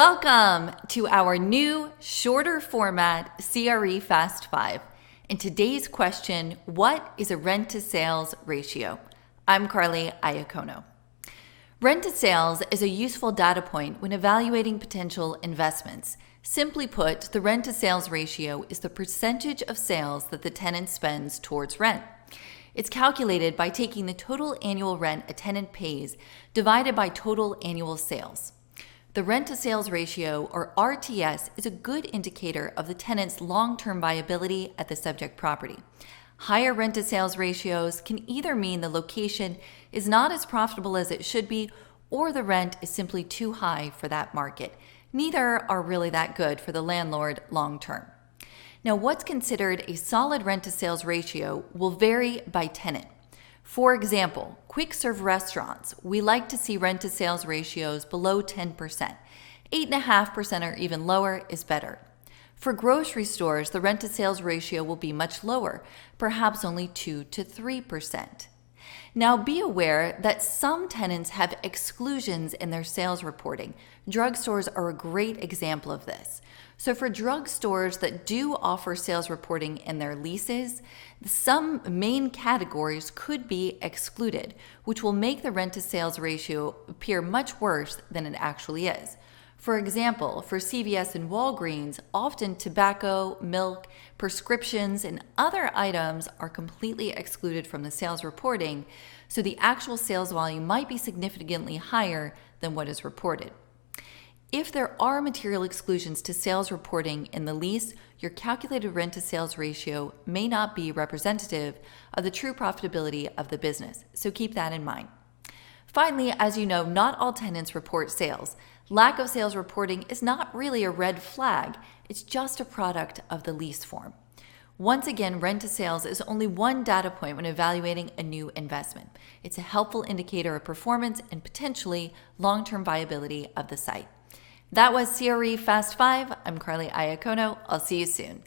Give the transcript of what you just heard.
Welcome to our new, shorter format CRE Fast 5. In today's question, what is a rent-to-sales ratio? I'm Carly Iacono. Rent-to-sales is a useful data point when evaluating potential investments. Simply put, the rent-to-sales ratio is the percentage of sales that the tenant spends towards rent. It's calculated by taking the total annual rent a tenant pays divided by total annual sales. The rent-to-sales ratio, or RTS, is a good indicator of the tenant's long-term viability at the subject property. Higher rent-to-sales ratios can either mean the location is not as profitable as it should be, or the rent is simply too high for that market. Neither are really that good for the landlord long-term. Now, what's considered a solid rent-to-sales ratio will vary by tenant. For example, quick-serve restaurants, we like to see rent-to-sales ratios below 10%. 8.5% or even lower is better. For grocery stores, the rent-to-sales ratio will be much lower, perhaps only 2 to 3%. Now, be aware that some tenants have exclusions in their sales reporting. Drugstores are a great example of this. So for drugstores that do offer sales reporting in their leases, some main categories could be excluded, which will make the rent-to-sales ratio appear much worse than it actually is. For example, for CVS and Walgreens, often tobacco, milk, prescriptions, and other items are completely excluded from the sales reporting, so the actual sales volume might be significantly higher than what is reported. If there are material exclusions to sales reporting in the lease, your calculated rent-to-sales ratio may not be representative of the true profitability of the business, so keep that in mind. Finally, as you know, not all tenants report sales. Lack of sales reporting is not really a red flag, it's just a product of the lease form. Once again, rent-to-sales is only one data point when evaluating a new investment. It's a helpful indicator of performance and potentially long-term viability of the site. That was CRE Fast 5. I'm Carly Iacono. I'll see you soon.